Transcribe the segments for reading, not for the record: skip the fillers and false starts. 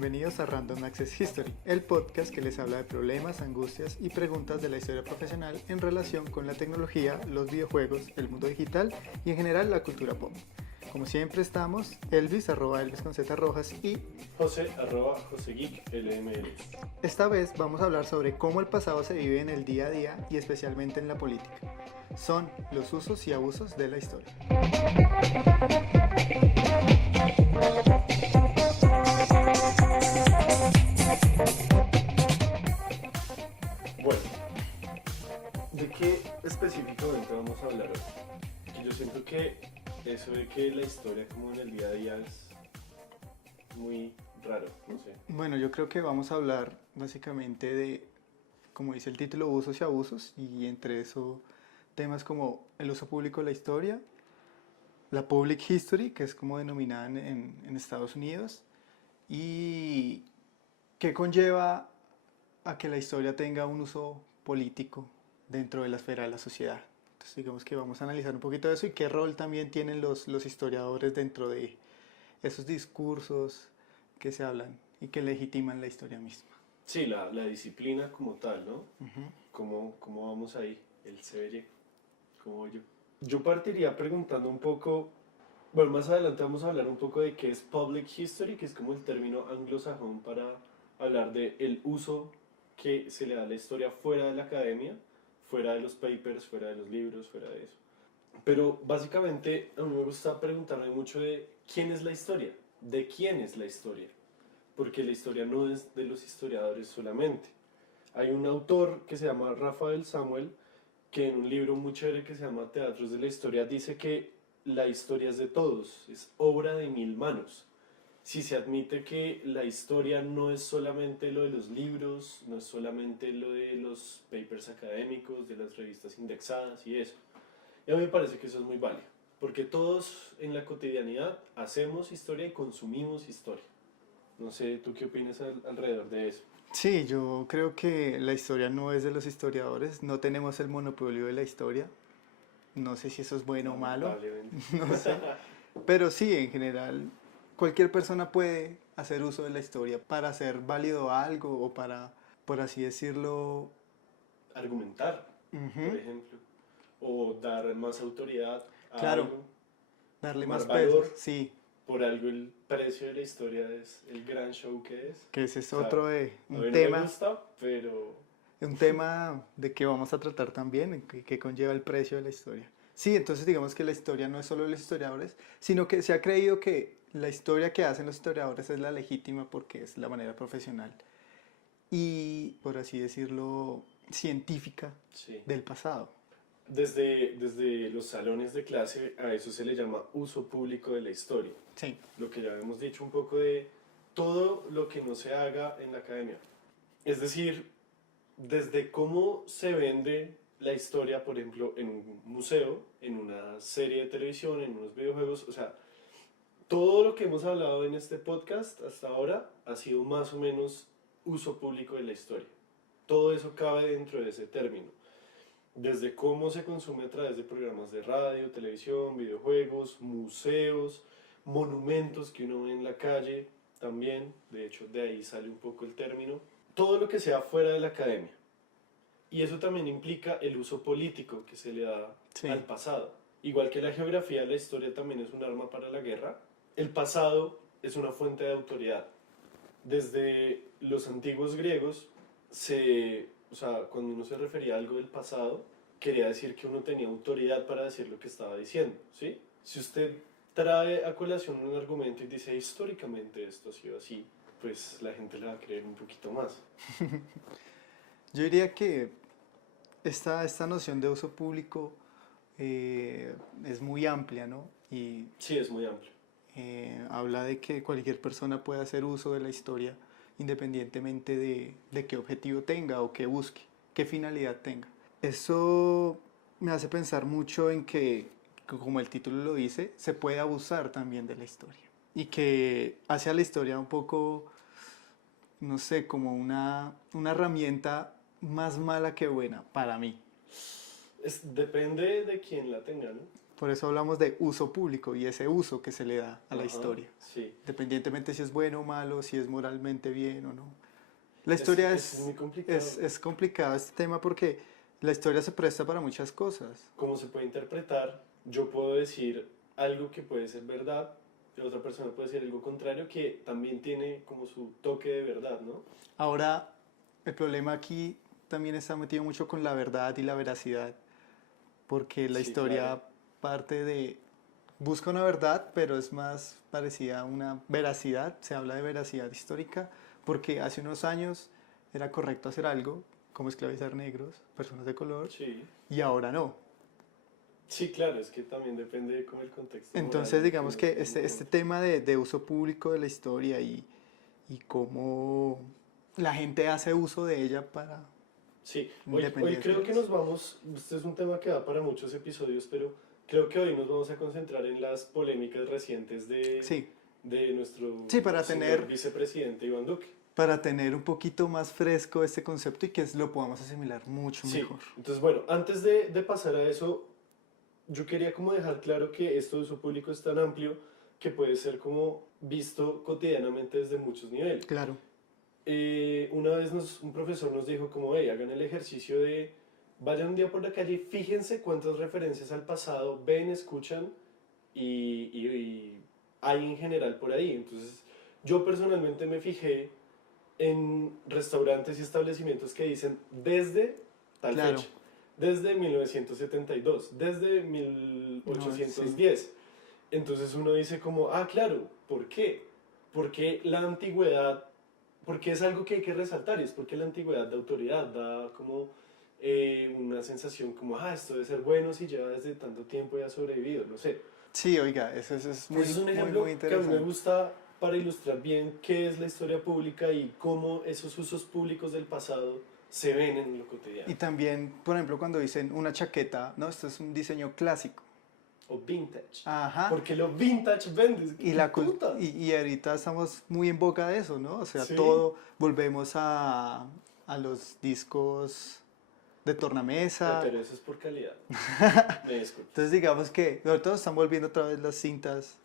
bienvenidos a Random Access History, el podcast que les habla de problemas, angustias y preguntas de la historia profesional en relación con la tecnología, los videojuegos, el mundo digital y en general la cultura pop. Como siempre estamos, Elvis, @Elvis con Z Rojas y José, @JoseGeek, LML. Esta vez vamos a hablar sobre cómo el pasado se vive en el día a día y especialmente en la política. Son los usos y abusos de la historia. Bueno, ¿de qué específicamente vamos a hablar hoy? Que yo siento que eso de que la historia como en el día a día es muy raro, no sé. Bueno, yo creo que vamos a hablar básicamente de, como dice el título, usos y abusos, y entre eso temas como el uso público de la historia, la public history, que es como denominada en Estados Unidos, y qué conlleva a que la historia tenga un uso político dentro de la esfera de la sociedad. Entonces digamos que vamos a analizar un poquito de eso y qué rol también tienen los historiadores dentro de esos discursos que se hablan y que legitiman la historia misma. Sí, la disciplina como tal, ¿no? ¿Cómo vamos ahí? El CBY, ¿cómo voy yo? Yo partiría preguntando un poco, bueno, más adelante vamos a hablar un poco de qué es public history, que es como el término anglosajón para hablar de el uso que se le da a la historia fuera de la academia, fuera de los papers, fuera de los libros, fuera de eso. Pero básicamente a mí me gusta preguntarme mucho de quién es la historia, de quién es la historia, porque la historia no es de los historiadores solamente. Hay un autor que se llama Raphael Samuel, que en un libro muy chévere que se llama Teatros de la Historia dice que la historia es de todos, es obra de 1000 manos. Si se admite que la historia no es solamente lo de los libros, no es solamente lo de los papers académicos, de las revistas indexadas y eso. Y a mí me parece que eso es muy válido, porque todos en la cotidianidad hacemos historia y consumimos historia. No sé, ¿tú qué opinas alrededor de eso? Sí, yo creo que la historia no es de los historiadores, no tenemos el monopolio de la historia. No sé si eso es bueno o malo, Lamentablemente. no sé. Pero sí, en general, cualquier persona puede hacer uso de la historia para hacer válido algo o para, por así decirlo, Argumentar, por ejemplo, o dar más autoridad a claro, algo, darle más más peso, valor. sí, Por algo el precio de la historia es el gran show que es. que ese es O sea, otro de a mí no me gusta, pero un tema de que vamos a tratar también, que conlleva el precio de la historia. Sí, entonces digamos que la historia no es solo de los historiadores, sino que se ha creído que la historia que hacen los historiadores es la legítima porque es la manera profesional y, por así decirlo, científica sí. del pasado. Desde los salones de clase a eso se le llama uso público de la historia. Sí, Lo que ya hemos dicho un poco de todo lo que no se haga en la academia. Es decir, desde cómo se vende la historia, por ejemplo, en un museo, en una serie de televisión, en unos videojuegos, o sea, todo lo que hemos hablado en este podcast hasta ahora ha sido más o menos uso público de la historia. Todo eso cabe dentro de ese término. Desde cómo se consume a través de programas de radio, televisión, videojuegos, museos, monumentos que uno ve en la calle también, de hecho de ahí sale un poco el término. Todo lo que sea fuera de la academia. Y eso también implica el uso político que se le da sí, al pasado. Igual que la geografía, la historia también es un arma para la guerra. El pasado es una fuente de autoridad. Desde los antiguos griegos, o sea, cuando uno se refería a algo del pasado, quería decir que uno tenía autoridad para decir lo que estaba diciendo, ¿sí? Si usted trae a colación un argumento y dice históricamente esto ha sido así, pues la gente le va a creer un poquito más. yo diría que esta noción de uso público es muy amplia, ¿no? Y Sí, es muy amplio. habla de que cualquier persona puede hacer uso de la historia independientemente de qué objetivo tenga o qué busque, qué finalidad tenga. Eso me hace pensar mucho en que, como el título lo dice, se puede abusar también de la historia y que hace a la historia un poco, no sé, como una herramienta más mala que buena para mí. Depende de quién la tenga, ¿no? Por eso hablamos de uso público y ese uso que se le da a la Ajá, historia, sí. independientemente si es bueno o malo, si es moralmente bien o no. La historia Es muy complicado. es complicado este tema porque la historia se presta para muchas cosas. Cómo se puede interpretar, yo puedo decir algo que puede ser verdad, y otra persona puede decir algo contrario que también tiene como su toque de verdad, ¿no? Ahora, el problema aquí también está metido mucho con la verdad y la veracidad, porque la Sí, historia claro. parte de, busca una verdad, pero es más parecida a una veracidad, se habla de veracidad histórica, porque hace unos años era correcto hacer algo, como esclavizar negros, personas de color, Sí. y ahora no. Sí, claro, es que también depende de como el contexto moral Entonces, en el que digamos uno que se este mueva. tema de uso público de la historia y cómo la gente hace uso de ella para Sí, hoy independencia creo de que eso. nos vamos, este es un tema que da para muchos episodios, pero creo que hoy nos vamos a concentrar en las polémicas recientes Sí, de nuestro sí, señor vicepresidente Iván Duque. para tener un poquito más fresco este concepto y que lo podamos asimilar mucho Sí, mejor. entonces bueno, antes de pasar a eso, yo quería como dejar claro que esto de uso público es tan amplio que puede ser como visto cotidianamente desde muchos niveles. Claro, Una vez un profesor nos dijo como, hey, hagan el ejercicio de, vayan un día por la calle y fíjense cuántas referencias al pasado ven, escuchan y hay en general por ahí. Entonces, yo personalmente me fijé en restaurantes y establecimientos que dicen desde tal claro. fecha, desde 1972, desde No, sí. 1810. Entonces uno dice como, ah, claro, ¿por qué? Porque la antigüedad, porque es algo que hay que resaltar y es porque la antigüedad da autoridad, da como una sensación como, ah, esto debe ser bueno si lleva desde tanto tiempo y ha sobrevivido, no sé. Sí, oiga, eso es Ese es un muy ejemplo que a mí me interesante. gusta para ilustrar bien qué es la historia pública y cómo esos usos públicos del pasado se ven en lo cotidiano. Y también, por ejemplo, cuando dicen una chaqueta, no, esto es un diseño clásico. O vintage. Ajá. Porque lo vintage vende. Y, ¿Qué puta? y ahorita estamos muy en boca de eso, ¿no? O sea, Sí. todo, volvemos a los discos de tornamesa. Pero eso es por calidad. Me disculpas. Entonces digamos que ahora todos están volviendo otra vez las cintas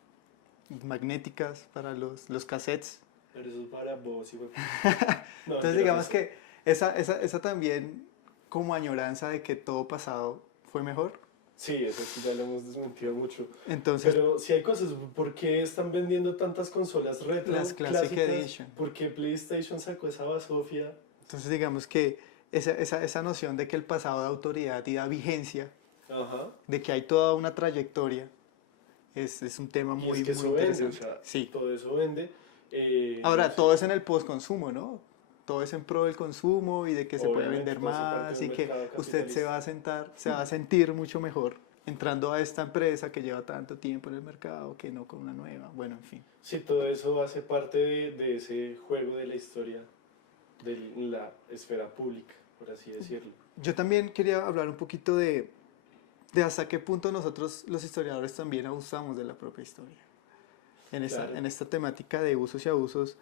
magnéticas para los cassettes. Pero eso es para vos, igual. No, Entonces mentira, no digamos sé. que esa también como añoranza de que todo pasado fue mejor. Sí, eso sí ya lo hemos desmentido mucho. Entonces Pero si hay cosas, ¿por qué están vendiendo tantas consolas retro las Classic clásicas? Edition. ¿Por qué PlayStation sacó esa basofia? Entonces digamos que esa noción de que el pasado da autoridad y da vigencia, Ajá. de que hay toda una trayectoria, es un tema Y es muy, que muy eso vende, o interesante. sea, Sí. todo eso vende. No Ahora, sé, todo es en el postconsumo, ¿no? Todo es en pro del consumo y de que se puede obviamente vender todo hace parte más de y un que mercado usted se capitalista. va a se va a sentir mucho mejor entrando a esta empresa que lleva tanto tiempo en el mercado que no con una nueva. Bueno, en fin. Sí, todo eso hace parte de ese juego de la historia de la esfera pública, por así decirlo. Yo también quería hablar un poquito de hasta qué punto nosotros los historiadores también abusamos de la propia historia. Claro. En esta temática de usos y abusos,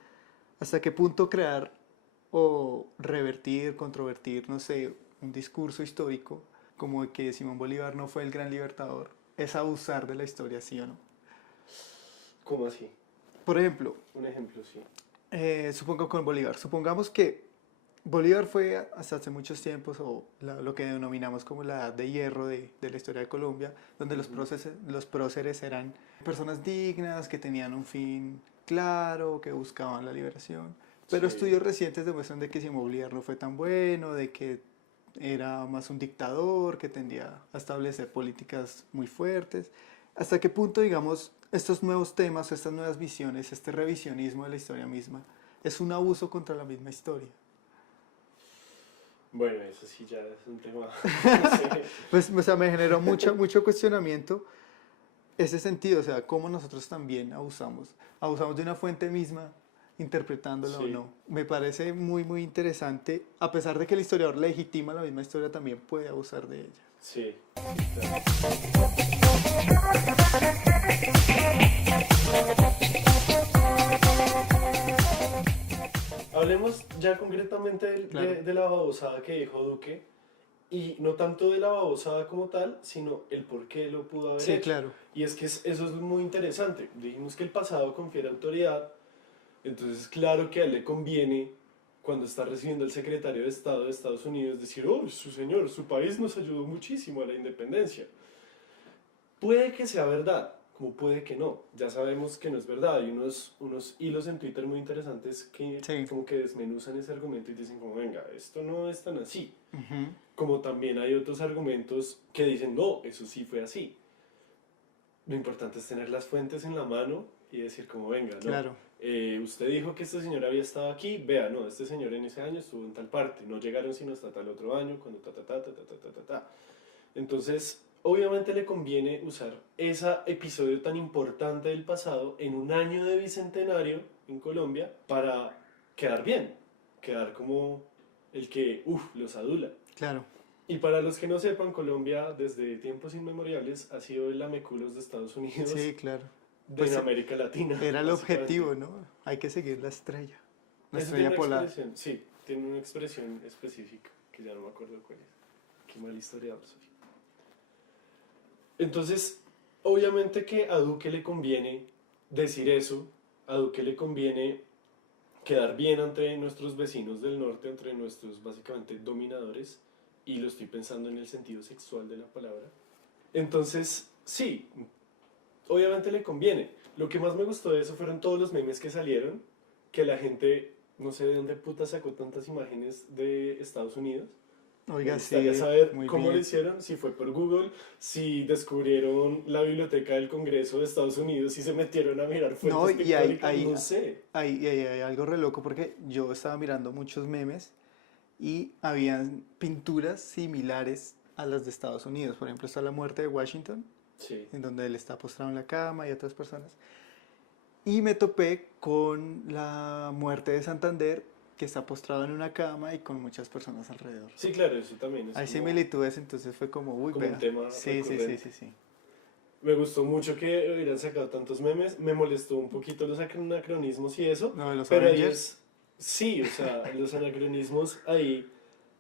hasta qué punto crear o revertir, controvertir, no sé, un discurso histórico como de que Simón Bolívar no fue el gran libertador, es abusar de la historia, ¿sí o no? ¿Cómo así? Por ejemplo, Un ejemplo, sí. supongo con Bolívar, supongamos que Bolívar fue hasta hace muchos tiempos o lo que denominamos como la edad de hierro de la historia de Colombia, donde Ujú. los próceres eran personas dignas, que tenían un fin claro, que buscaban la liberación. Pero Sí. estudios recientes demuestran de que Simón Bolívar no fue tan bueno, de que era más un dictador, que tendía a establecer políticas muy fuertes. ¿Hasta qué punto, digamos, estos nuevos temas, estas nuevas visiones, este revisionismo de la historia misma, es un abuso contra la misma historia? Bueno, eso sí ya es un tema, no sé. Pues, o sea, me generó mucho cuestionamiento ese sentido, o sea, cómo nosotros también abusamos de una fuente misma, interpretándola o Sí, no. Me parece muy interesante, a pesar de que el historiador legitima la misma historia, también puede abusar de ella. sí. Claro. Hablemos ya concretamente Claro. de la babosada que dijo Duque. y no tanto de la babosada como tal, sino el por qué lo pudo haber Sí, hecho. claro. Y es que eso es muy interesante. Dijimos que el pasado confiere autoridad, entonces claro que a él le conviene, cuando está recibiendo el secretario de Estado de Estados Unidos, decir, oh, su señor, su país nos ayudó muchísimo a la independencia. Puede que sea verdad, como puede que no. Ya sabemos que no es verdad. Hay unos hilos en Twitter muy interesantes que Sí. como que desmenuzan ese argumento y dicen como, venga, esto no es tan así. Ujú. Como también hay otros argumentos que dicen, no, eso sí fue así. Lo importante es tener las fuentes en la mano y decir como, venga, no. Claro. Usted dijo que este señor había estado aquí, vea, no, este señor en ese año estuvo en tal parte, no llegaron sino hasta tal otro año, cuando ta ta ta ta ta ta ta ta ta. Entonces, obviamente le conviene usar ese episodio tan importante del pasado en un año de bicentenario en Colombia para quedar bien, quedar como el que, uff, los adula. Claro. Y para los que no sepan, Colombia desde tiempos inmemoriales ha sido el lameculos de Estados Unidos Sí, claro. de Pues América Latina. era el básicamente. objetivo, ¿no? Hay que seguir la estrella. La Eso tiene estrella una polar. expresión, sí, tiene una expresión específica, que ya no me acuerdo cuál es. Qué mal historiador soy. Entonces, obviamente que a Duque le conviene decir eso, a Duque le conviene quedar bien entre nuestros vecinos del norte, entre nuestros básicamente dominadores, y lo estoy pensando en el sentido sexual de la palabra. Entonces, sí, obviamente le conviene. Lo que más me gustó de eso fueron todos los memes que salieron, que la gente, no sé de dónde puta sacó tantas imágenes de Estados Unidos. Me Oiga, gustaría sí, saber muy cómo lo bien. hicieron, si fue por Google, si descubrieron la biblioteca del Congreso de Estados Unidos, si se metieron a mirar No, fuentes y hay, pictóricas, no sé. hay algo re loco porque yo estaba mirando muchos memes y habían pinturas similares a las de Estados Unidos. Por ejemplo, está la muerte de Washington, Sí. en donde él está postrado en la cama y otras personas. Y me topé con la muerte de Santander, que está postrado en una cama y con muchas personas alrededor. Sí, claro, eso también es Hay como, similitudes, entonces fue como, uy, como un vea. tema Sí, sí, sí, recurrente. sí, sí. Me gustó mucho que hubieran sacado tantos memes, me molestó un poquito los anacronismos y eso, No, de los pero ahí Avengers, es, sí, o sea, los anacronismos ahí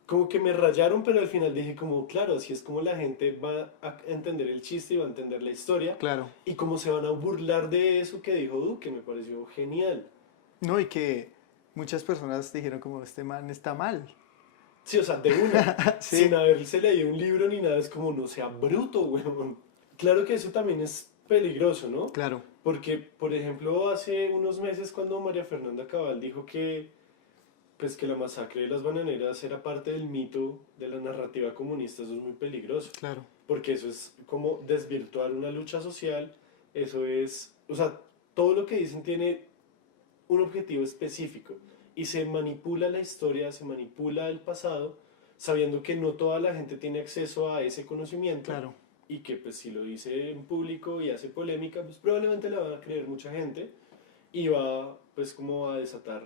como que me rayaron, pero al final dije como, claro, así es como la gente va a entender el chiste y va a entender la historia, claro. y cómo se van a burlar de eso que dijo Duque, me pareció genial. No, y que muchas personas dijeron como, este man está mal. Sí, o sea, de una, sin Sí, haberse leído un libro ni nada, es como, no sea bruto, weón. Claro que eso también es peligroso, ¿no? claro, Porque, por ejemplo, hace unos meses cuando María Fernanda Cabal dijo que, pues, que la masacre de las bananeras era parte del mito de la narrativa comunista, eso es muy peligroso. claro. Porque eso es como desvirtuar una lucha social, eso es, o sea, todo lo que dicen tiene un objetivo específico y se manipula la historia, se manipula el pasado, sabiendo que no toda la gente tiene acceso a ese conocimiento Claro. y que pues si lo dice en público y hace polémica, pues probablemente la va a creer mucha gente y va pues como a desatar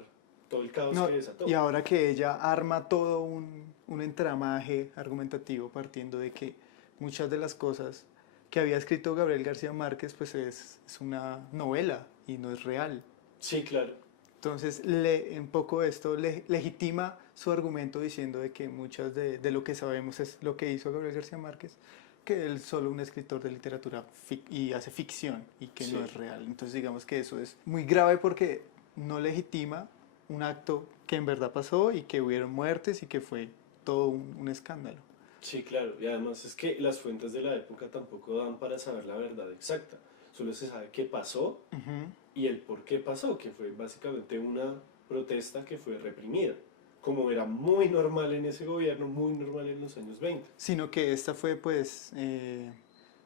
todo el caos No, que desató. y ahora que ella arma todo un entramaje argumentativo partiendo de que muchas de las cosas que había escrito Gabriel García Márquez pues es una novela y no es real. Sí, claro. Entonces, un poco esto legitima su argumento diciendo de que muchas de lo que sabemos es lo que hizo Gabriel García Márquez, que él es solo un escritor de literatura y hace ficción y que Sí. no es real. Entonces, digamos que eso es muy grave porque no legitima un acto que en verdad pasó y que hubieron muertes y que fue todo un escándalo. Sí, claro. Y además es que las fuentes de la época tampoco dan para saber la verdad exacta. Solo se sabe qué pasó Ujú. y el por qué pasó, que fue básicamente una protesta que fue reprimida, como era muy normal en ese gobierno, muy normal en los años 20. Sino que esta fue pues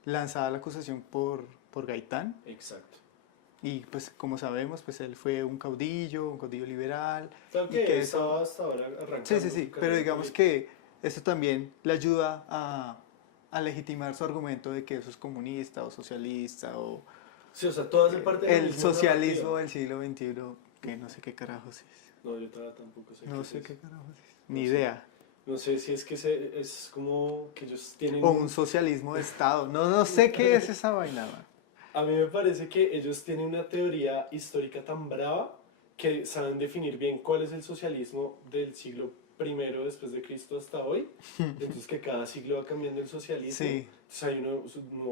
lanzada la acusación por Gaitán. Exacto. Y pues como sabemos, pues él fue un caudillo liberal, Tal y que que estaba eso... hasta ahora arrancando Sí, sí, su sí, pero carrera digamos política. que esto también le ayuda a legitimar su argumento de que eso es comunista o socialista o Sí, o sea, todo hace parte de la el misma narrativa. socialismo del siglo XXI, que no sé qué carajos es. No, yo todavía tampoco sé qué No es sé eso. qué carajos es. No Ni sé. idea. No sé si es que es como que ellos tienen O un socialismo de Estado. No, no sé qué es esa vaina, man. A mí me parece que ellos tienen una teoría histórica tan brava que saben definir bien cuál es el socialismo del siglo primero después de Cristo hasta hoy, entonces que cada siglo va cambiando el socialismo. Sí. Entonces hay uno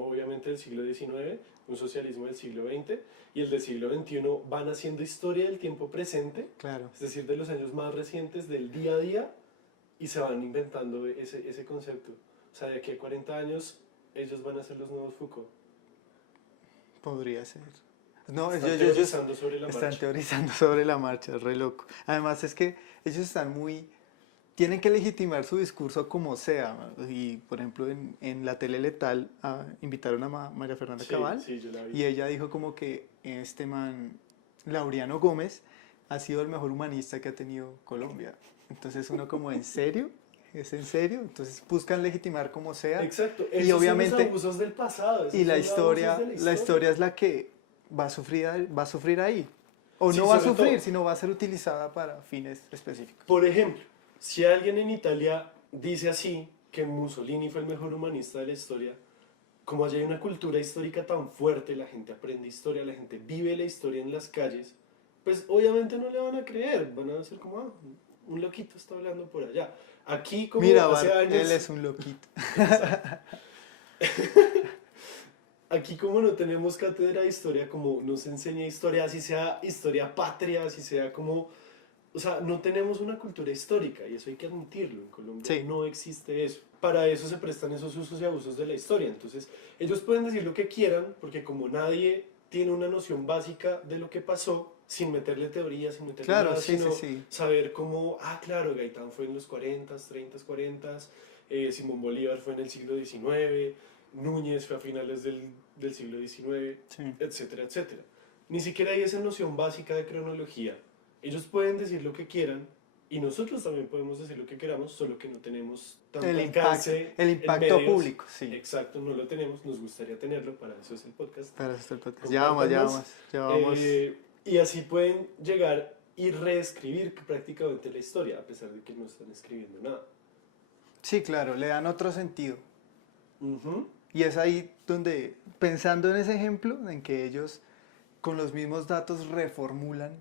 obviamente del siglo XIX, un socialismo del siglo XX, y el del siglo XXI van haciendo historia del tiempo presente, Claro. es decir, de los años más recientes, del día a día, y se van inventando ese concepto. O sea, de aquí a 40 años ellos van a ser los nuevos Foucault. Podría ser. No, Están ellos teorizando sobre la están marcha. teorizando sobre la marcha, es re loco. Además es que ellos están muy... Tienen que legitimar su discurso como sea. Y, por ejemplo, en la tele letal invitaron a María Fernanda Sí, Cabal sí, yo la vi. y ella dijo como que este man, Laureano Gómez, ha sido el mejor humanista que ha tenido Colombia. Entonces uno como, ¿en serio? ¿Es en serio? Entonces buscan legitimar como sea. Exacto, Y esos obviamente... son los abusos del pasado. Y esos son los abusos de la historia es la que va a sufrir ahí. O Sí, no va a sobre sufrir, todo. sino va a ser utilizada para fines específicos. Por ejemplo, si alguien en Italia dice así, que Mussolini fue el mejor humanista de la historia, como allá hay una cultura histórica tan fuerte, la gente aprende historia, la gente vive la historia en las calles, pues obviamente no le van a creer, van a ser como, un loquito está hablando por allá. Aquí como Mira, hace Bart, años... él es un loquito. Aquí como no tenemos cátedra de historia, como nos enseña historia, así sea historia patria, así sea como... O sea, no tenemos una cultura histórica y eso hay que admitirlo. En Colombia Sí. no existe eso. Para eso se prestan esos usos y abusos de la historia. Entonces, ellos pueden decir lo que quieran porque como nadie tiene una noción básica de lo que pasó, sin meterle teoría, sin meterle Claro, nada, sí, sino sí, sí. saber cómo, claro, Gaitán fue en los 40, 30, 40, Simón Bolívar fue en el siglo XIX, Núñez fue a finales del siglo XIX, Sí. etcétera, etcétera. Ni siquiera hay esa noción básica de cronología. Ellos pueden decir lo que quieran y nosotros también podemos decir lo que queramos, solo que no tenemos tanto alcance El en impacto medios. público, sí. Exacto, no lo tenemos, nos gustaría tenerlo, para eso es el podcast. Para eso está el podcast. Ya vamos. Y así pueden llegar y reescribir prácticamente la historia, a pesar de que no están escribiendo nada. Sí, claro, le dan otro sentido. Ujú. Y es ahí donde, pensando en ese ejemplo, en que ellos con los mismos datos reformulan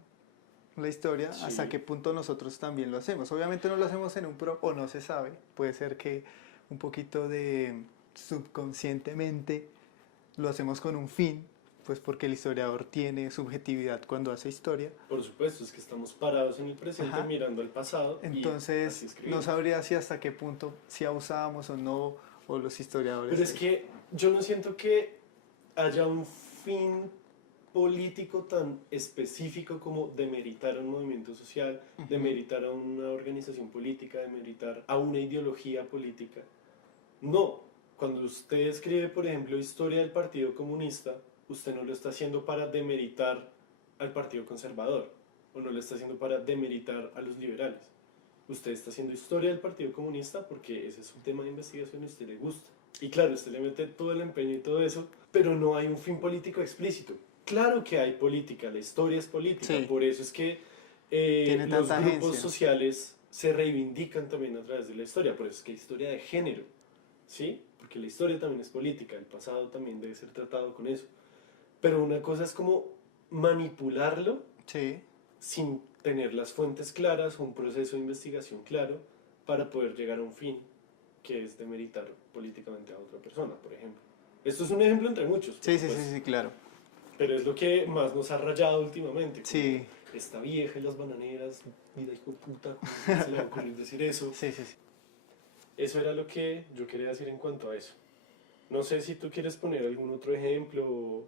la historia, Sí. hasta qué punto nosotros también lo hacemos. Obviamente no lo hacemos en un o no se sabe. Puede ser que un poquito de subconscientemente lo hacemos con un fin, pues porque el historiador tiene subjetividad cuando hace historia. Por supuesto, es que estamos parados en el presente, Ajá. mirando al pasado. Y así Entonces no escribimos. sabría si hasta qué punto si abusábamos o no, o los historiadores. Pero es que yo no siento que haya un fin político tan específico como demeritar a un movimiento social, demeritar a una organización política, demeritar a una ideología política. No, cuando usted escribe, por ejemplo, historia del Partido Comunista, usted no lo está haciendo para demeritar al Partido Conservador, o no lo está haciendo para demeritar a los liberales. Usted está haciendo historia del Partido Comunista porque ese es un tema de investigación y a usted le gusta. Y claro, usted le mete todo el empeño y todo eso, pero no hay un fin político explícito. Claro que hay política, la historia es política, Sí. por eso es que Tiene los tanta grupos agencia. sociales se reivindican también a través de la historia, por eso es que hay historia de género, ¿sí? Porque la historia también es política, el pasado también debe ser tratado con eso. Pero una cosa es como manipularlo Sí. sin tener las fuentes claras o un proceso de investigación claro para poder llegar a un fin, que es demeritar políticamente a otra persona, por ejemplo. Esto es un ejemplo entre muchos. Sí, sí, pues, sí, sí, claro. pero es lo que más nos ha rayado últimamente. Sí. Esta vieja y las bananeras, mira hijo de puta, ¿cómo se le va a ocurrir decir eso? Sí, sí, sí. Eso era lo que yo quería decir en cuanto a eso. No sé si tú quieres poner algún otro ejemplo.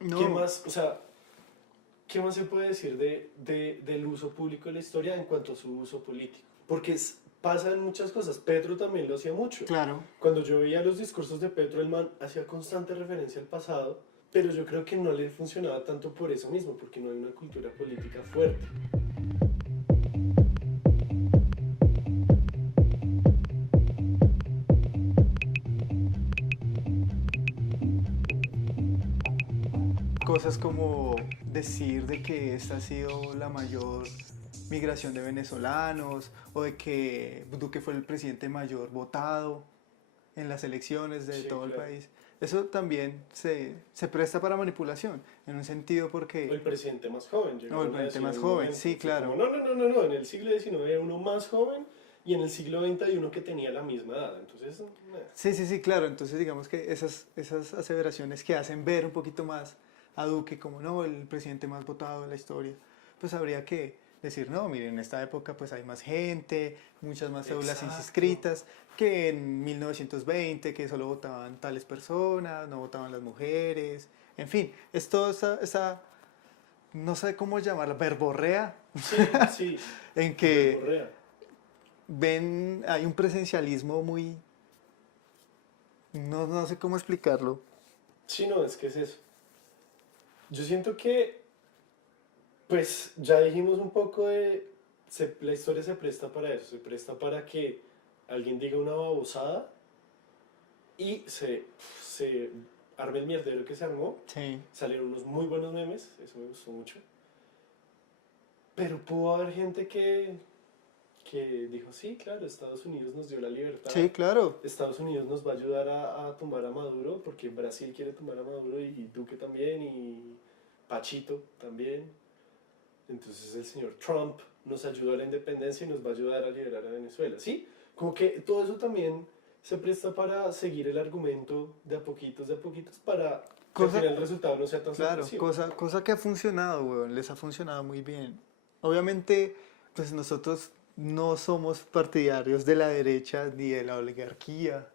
No, ¿Qué más, o sea, qué más se puede decir del uso público de la historia en cuanto a su uso político? Porque pasan muchas cosas. Petro también lo hacía mucho. claro. Cuando yo veía los discursos de Petro, el man hacía constante referencia al pasado, pero yo creo que no le funcionaba tanto por eso mismo, porque no hay una cultura política fuerte. Cosas como decir de que esta ha sido la mayor migración de venezolanos o de que Duque fue el presidente mayor votado en las elecciones de Sí, todo el claro. país. Eso también se presta para manipulación, en un sentido O el porque... presidente más joven. No, el llegaron a presidente decir más en un joven, momento, sí, fue claro. como, no, en el siglo XIX uno más joven y en el siglo XXI que tenía la misma edad. Entonces, Sí, claro. Entonces digamos que esas aseveraciones que hacen ver un poquito más a Duque como no, el presidente más votado de la historia, pues habría que decir, no, miren, en esta época pues hay más gente, muchas más cédulas exacto. inscritas que en 1920, que solo votaban tales personas, no votaban las mujeres, en fin, es toda no sé cómo llamarla, verborrea, Sí, en que verborrea. ven, hay un presencialismo muy, no sé cómo explicarlo. Sí, no, es que es eso. Yo siento que, pues, ya dijimos un poco la historia se presta para eso, se presta para que alguien diga una babosada y se arme el mierdero que se armó. Sí, Salieron unos muy buenos memes, eso me gustó mucho. Pero pudo haber gente que dijo, sí, claro, Estados Unidos nos dio la libertad. sí, claro. Estados Unidos nos va a ayudar a tumbar a Maduro, porque Brasil quiere tumbar a Maduro y Duque también, y Pachito también. Entonces el señor Trump nos ayudó a la independencia y nos va a ayudar a liberar a Venezuela. ¿Sí? Como que todo eso también se presta para seguir el argumento de a poquitos, para que al Cosa, final el resultado no sea tan claro, sorpresivo. cosa que ha funcionado, weón, les ha funcionado muy bien. Obviamente, pues nosotros no somos partidarios de la derecha ni de la oligarquía.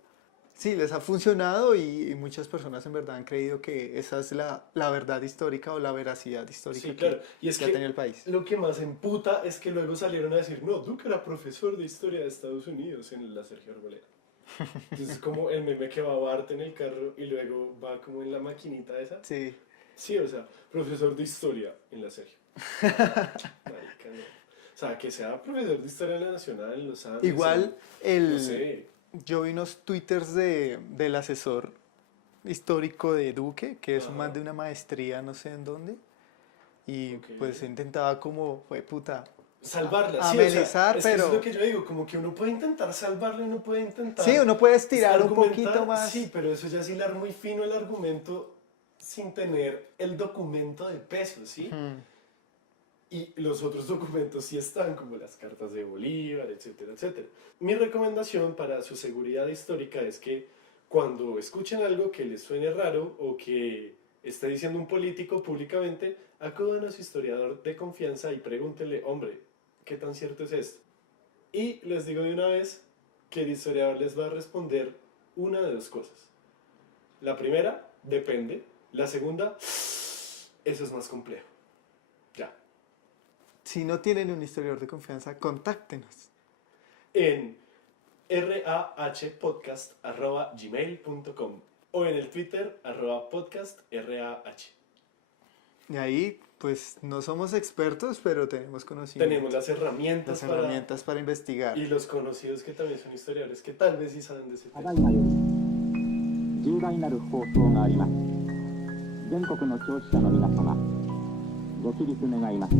Sí, les ha funcionado y muchas personas en verdad han creído que esa es la verdad histórica o la veracidad histórica Sí, claro. Y es que ha que tenido el país. lo que más emputa es que luego salieron a decir, no, Duque era profesor de historia de Estados Unidos en la Sergio Arboleda. Entonces, como el meme que va a Bart en el carro y luego va como en la maquinita esa. Sí, Sí, o sea, profesor de historia en la Sergio. Marica, no. O sea, que sea profesor de historia en la Nacional, en los Andes, igual no sé. yo vi unos twitters del asesor histórico de Duque, que es un man Ajá, de una maestría no sé en dónde, y ok. pues intentaba como, fue puta, Salvarla, sí, o sea, amenizar, es que eso es lo pero que yo digo, como que uno puede intentar salvarla y uno puede sí, intentar uno puede estirar un poquito argumentar, más. sí, pero eso ya es hilar muy fino el argumento sin tener el documento de peso, ¿sí? Hmm. Y los otros documentos sí están, como las cartas de Bolívar, etcétera, etcétera. Mi recomendación para su seguridad histórica es que cuando escuchen algo que les suene raro o que esté diciendo un político públicamente, acudan a su historiador de confianza y pregúntenle, hombre, ¿qué tan cierto es esto? Y les digo de una vez que el historiador les va a responder una de dos cosas. La primera, depende. La segunda, eso es más complejo. Ya. Si no tienen un historiador de confianza, contáctenos. En rahpodcast@gmail.com o en el Twitter @podcastrah. Y ahí, pues, no somos expertos, pero tenemos Tenemos conocimiento, las herramientas las herramientas para investigar. y los conocidos que también son historiadores que tal vez sí saben de ese た tema. だいまより重大なる放送があります。全国の聴取者の皆様、ご起立願います。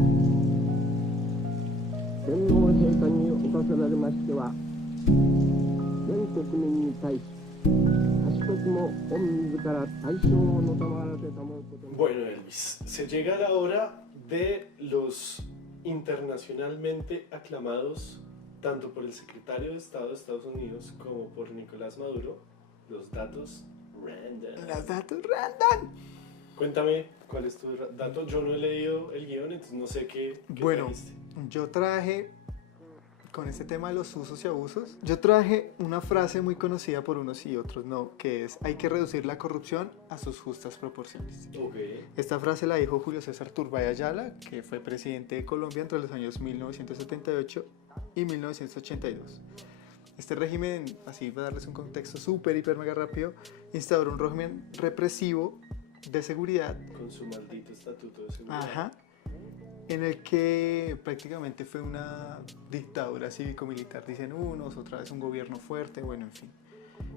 天皇陛下におかせられましては、全国民に対し、賢くも御自ら大正をのたまわらせたものことに。 Bueno, Elvis, se llega la hora de los internacionalmente aclamados, tanto por el secretario de Estado de Estados Unidos como por Nicolás Maduro, los datos random. Los datos random. Cuéntame, ¿cuál es tu dato? Yo no he leído el guión, entonces no sé qué Bueno, trajiste. yo traje, con este tema de los usos y abusos, yo traje una frase muy conocida por unos y otros no, que es, hay que reducir la corrupción a sus justas proporciones. Ok. Esta frase la dijo Julio César Turbay Ayala, que fue presidente de Colombia entre los años 1978 y 1982. Este régimen, así para darles un contexto súper, hiper, mega rápido, instauró un régimen represivo de seguridad, Con su maldito estatuto de seguridad. ajá, en el que prácticamente fue una dictadura cívico-militar, dicen unos, otra vez un gobierno fuerte, bueno, en fin.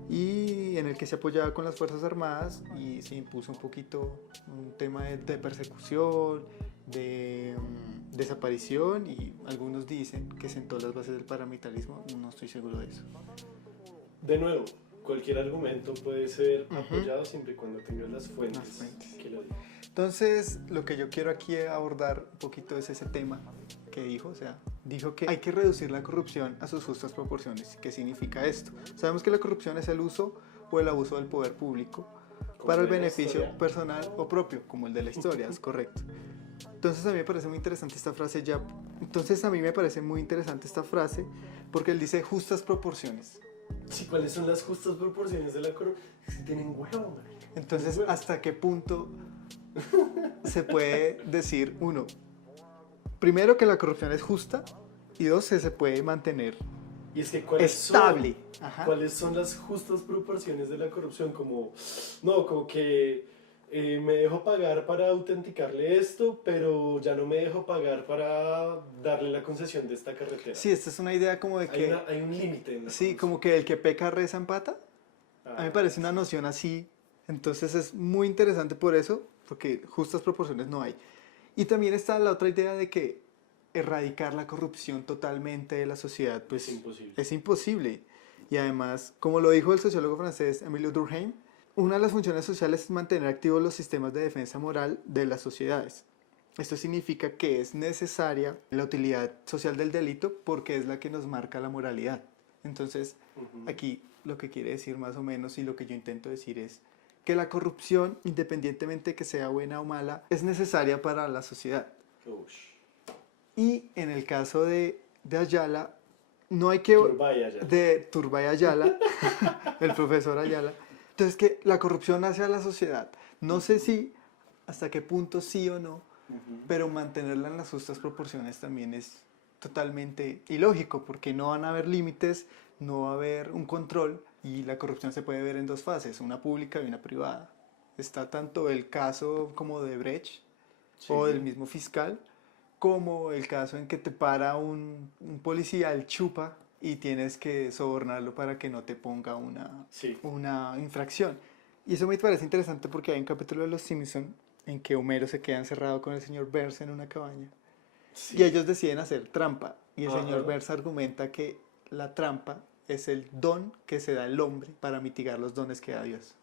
Y en el que se apoyaba con las Fuerzas Armadas y se impuso un poquito un tema de persecución, de desaparición y algunos dicen que sentó las bases del paramilitarismo, no estoy seguro de eso. De nuevo, cualquier argumento puede ser apoyado siempre y cuando tengas las fuentes, Las fuentes. que lo digan. Entonces, lo que yo quiero aquí abordar un poquito es ese tema que dijo, o sea, dijo que hay que reducir la corrupción a sus justas proporciones. ¿Qué significa esto? Sabemos que la corrupción es el uso o el abuso del poder público para el de la beneficio historia. personal o propio, como el de la historia, es correcto. Entonces a mí me parece muy interesante esta frase ya. Entonces a mí me parece muy interesante esta frase porque él dice justas proporciones. Sí, ¿cuáles son las justas proporciones de la corrupción? Si tienen huevo, man. Entonces, Huevo. ¿hasta qué punto se puede decir, uno, primero que la corrupción es justa y dos, que se puede mantener Y es que ¿cuáles estable? son? Ajá. ¿Cuáles son las justas proporciones de la corrupción? Como, no, como que me dejo pagar para autenticarle esto, pero ya no me dejo pagar para darle la concesión de esta carretera. Sí, esta es una idea como de que, Hay un límite en la sí, corrupción. como que el que peca reza empata. A mí me parece una noción así, entonces es muy interesante por eso, porque justas proporciones no hay. Y también está la otra idea de que erradicar la corrupción totalmente de la sociedad, pues Es imposible. es imposible. Y además, como lo dijo el sociólogo francés Emile Durkheim, una de las funciones sociales es mantener activos los sistemas de defensa moral de las sociedades. Esto significa que es necesaria la utilidad social del delito porque es la que nos marca la moralidad. Entonces, Ujú. aquí lo que quiere decir más o menos y lo que yo intento decir es que la corrupción, independientemente de que sea buena o mala, es necesaria para la sociedad. Ush. Y en el caso de Ayala, no hay que... Turbaya ya. De Turbay Ayala, el profesor Ayala. Entonces, que la corrupción hace a la sociedad. No sé si, hasta qué punto sí o no, Ujú. pero mantenerla en las justas proporciones también es totalmente ilógico, porque no van a haber límites, no va a haber un control, y la corrupción se puede ver en dos fases, una pública y una privada. Está tanto el caso como de Brecht, Sí. o del mismo fiscal, como el caso en que te para un policía, el chupa, y tienes que sobornarlo para que no te ponga Sí. una infracción. Y eso me parece interesante porque hay un capítulo de Los Simpson en que Homero se queda encerrado con el señor Burns en una cabaña. Sí. Y ellos deciden hacer trampa. Y el Ajá. señor Burns argumenta que la trampa es el don que se da el hombre para mitigar los dones que da Dios.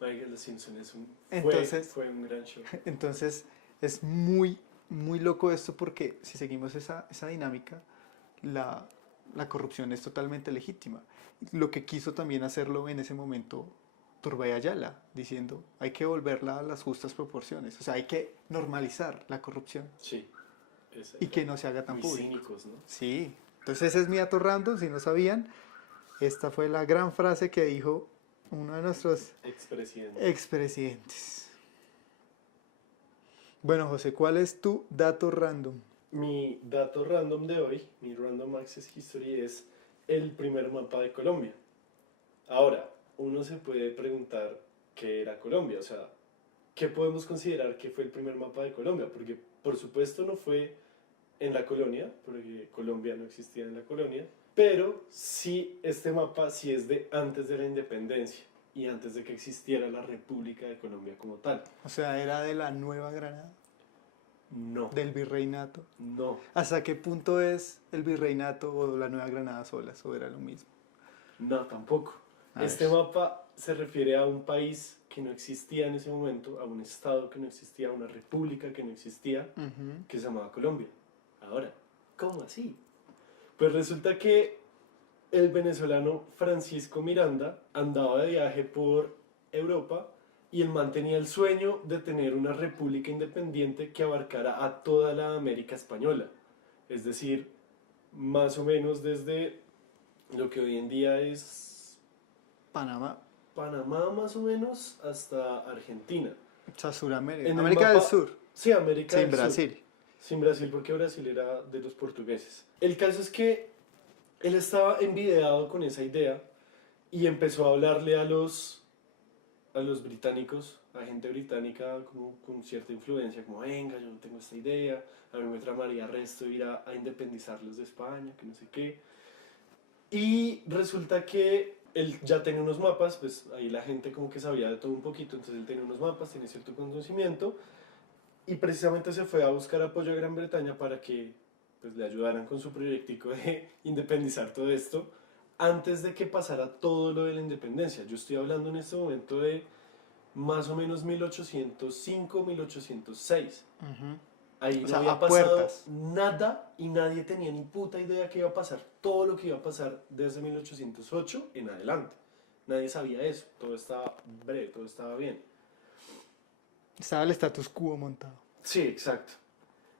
Marica, Los Simpsons es un... Entonces- fue un gran show. Entonces es muy, muy loco esto porque si seguimos esa dinámica, la corrupción es totalmente legítima. Lo que quiso también hacerlo en ese momento Turbay Ayala, diciendo hay que volverla a las justas proporciones, o sea, hay que normalizar la corrupción Sí. Esa y era. que no se haga tan Muy público. cínicos, ¿no? Sí, entonces ese es mi dato random, si no sabían, esta fue la gran frase que dijo uno de nuestros Expresidente. expresidentes. Bueno, José, ¿cuál es tu dato random? Mi dato random de hoy, mi Random Access History, es el primer mapa de Colombia. Ahora, uno se puede preguntar qué era Colombia, o sea, ¿qué podemos considerar que fue el primer mapa de Colombia? Porque por supuesto no fue en la colonia, porque Colombia no existía en la colonia, pero sí este mapa sí es de antes de la independencia y antes de que existiera la República de Colombia como tal. O sea, era de la Nueva Granada, No, del virreinato. no, ¿Hasta qué punto es el virreinato o la Nueva Granada solas? ¿O era lo mismo? no, tampoco. A Este ver. mapa se refiere a un país que no existía en ese momento, a un estado que no existía, a una república que no existía, Ujú. que se llamaba Colombia. Ahora, ¿cómo así? Pues resulta que el venezolano Francisco Miranda andaba de viaje por Europa y el man tenía el sueño de tener una república independiente que abarcara a toda la América española. Es decir, más o menos desde lo que hoy en día es Panamá, Panamá más o menos hasta Argentina. o sea, Suramérica. En el América del mapa- Sur, Sí, América sin del Sur. Brasil. Sin Brasil, porque Brasil era de los portugueses. El caso es que él estaba envidiado con esa idea y empezó a hablarle a los británicos, a gente británica como, con cierta influencia, como venga, yo tengo esta idea, a mí me tramaría resto ir a independizarlos de España, que no sé qué. Y resulta que él ya tenía unos mapas, pues ahí la gente como que sabía de todo un poquito, entonces él tenía unos mapas, tenía cierto conocimiento, y precisamente se fue a buscar apoyo a Gran Bretaña para que pues, le ayudaran con su proyectico de independizar todo esto antes de que pasara todo lo de la independencia. Yo estoy hablando en este momento de más o menos 1805, 1806. Ahí O no sea, había a pasado puertas. nada y nadie tenía ni puta idea qué iba a pasar. Todo lo que iba a pasar desde 1808 en adelante. Nadie sabía eso. Todo estaba breve, todo estaba bien. Estaba el status quo montado. Sí, exacto.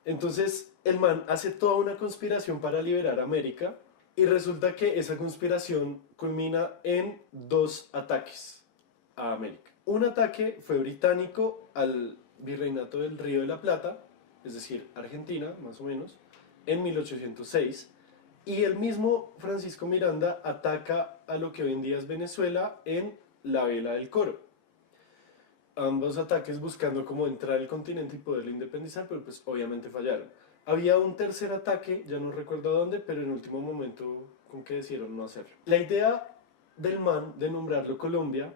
Entonces el man hace toda una conspiración para liberar América y resulta que esa conspiración culmina en 2 ataques a América. Un ataque fue británico al virreinato del Río de la Plata, es decir, Argentina, más o menos, en 1806. Y el mismo Francisco Miranda ataca a lo que hoy en día es Venezuela en la Vela del Coro. Ambos ataques buscando cómo entrar al continente y poderlo independizar, pero pues obviamente fallaron. Había un tercer ataque, ya no recuerdo dónde, pero en último momento con que decidieron no hacerlo. La idea del man de nombrarlo Colombia,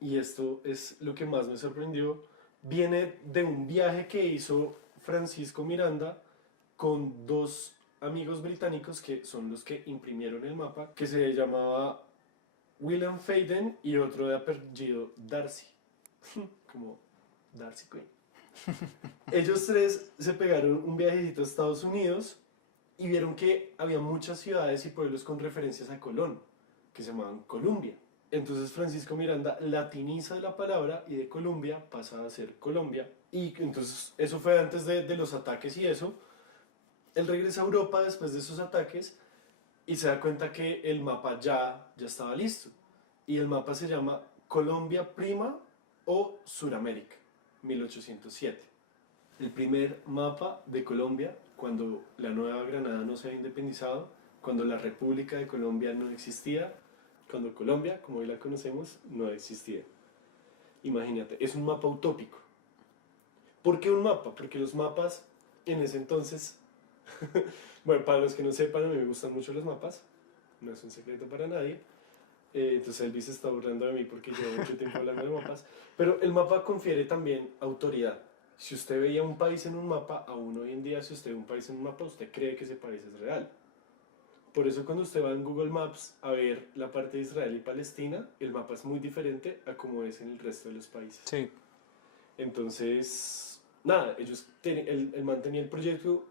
y esto es lo que más me sorprendió, viene de un viaje que hizo Francisco Miranda con 2 amigos británicos que son los que imprimieron el mapa, que se llamaba William Faden y otro de apellido Darcy, como Darcy Quinn. Ellos 3 se pegaron un viajecito a Estados Unidos y vieron que había muchas ciudades y pueblos con referencias a Colón, que se llamaban Columbia. Entonces Francisco Miranda latiniza la palabra y de Columbia pasa a ser Colombia. Y entonces eso fue antes de los ataques y eso. Él regresa a Europa después de esos ataques y se da cuenta que el mapa ya estaba listo. Y el mapa se llama Colombia Prima o Suramérica, 1807. El primer mapa de Colombia cuando la Nueva Granada no se había independizado, cuando la República de Colombia no existía, cuando Colombia, como hoy la conocemos, no existía. Imagínate, es un mapa utópico. ¿Por qué un mapa? Porque los mapas en ese entonces, bueno, para los que no sepan, a mí me gustan mucho los mapas, no es un secreto para nadie. Entonces Elvis se está burlando de mí porque llevo mucho tiempo hablando de mapas. Pero el mapa confiere también autoridad. Si usted veía un país en un mapa, aún hoy en día, si usted ve un país en un mapa, usted cree que ese país es real. Por eso cuando usted va en Google Maps a ver la parte de Israel y Palestina, el mapa es muy diferente a como es en el resto de los países. Sí. Entonces, nada, él mantenía el proyecto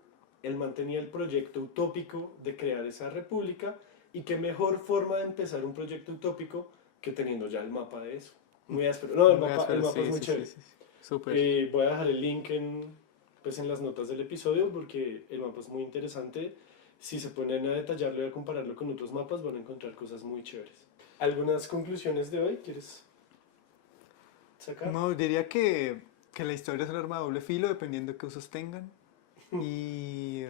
utópico de crear esa república, y qué mejor forma de empezar un proyecto utópico que teniendo ya el mapa de eso. Muy áspero. No, el mapa es muy chévere. Sí. Súper. Voy a dejar el link pues en las notas del episodio porque el mapa es muy interesante. Si se ponen a detallarlo y a compararlo con otros mapas van a encontrar cosas muy chéveres. ¿Algunas conclusiones de hoy quieres sacar? No, diría que la historia es un arma de doble filo dependiendo de qué usos tengan. Y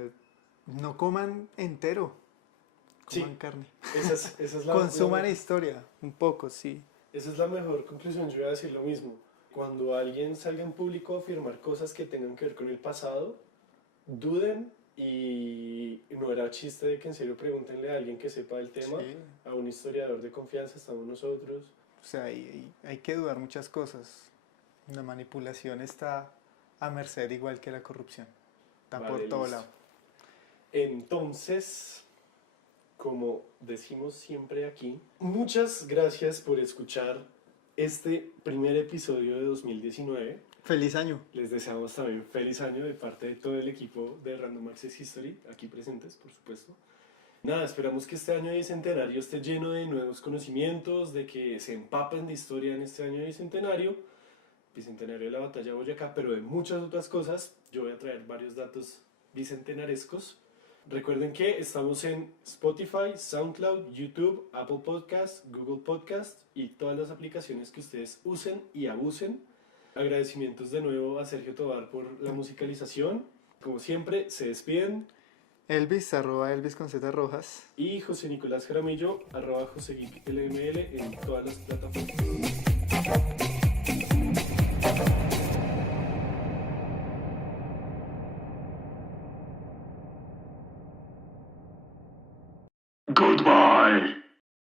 no coman entero, coman Sí, carne. esa es la Consuman historia, un poco, sí. Esa es la mejor conclusión, yo voy a decir lo mismo. Cuando alguien salga en público a afirmar cosas que tengan que ver con el pasado, duden y no era chiste de que en serio pregúntenle a alguien que sepa del tema, Sí. a un historiador de confianza, estamos nosotros. O sea, hay que dudar muchas cosas. La manipulación está a merced igual que la corrupción. Está Vale, por todo listo. lado. Entonces, como decimos siempre aquí, muchas gracias por escuchar este primer episodio de 2019. Feliz año. Les deseamos también feliz año de parte de todo el equipo de Random Access History, aquí presentes, por supuesto. Nada, esperamos que este año de bicentenario esté lleno de nuevos conocimientos, de que se empapen de historia en este año de bicentenario de la batalla de Boyacá, pero de muchas otras cosas. Yo voy a traer varios datos bicentenarescos. Recuerden que estamos en Spotify, SoundCloud, YouTube, Apple Podcasts, Google Podcasts y todas las aplicaciones que ustedes usen y abusen. Agradecimientos de nuevo a Sergio Tobar por la musicalización. Como siempre, se despiden. Elvis, @Elvis con Z Rojas. Y José Nicolás Jaramillo, @JoseGuiLML en todas las plataformas. Goodbye.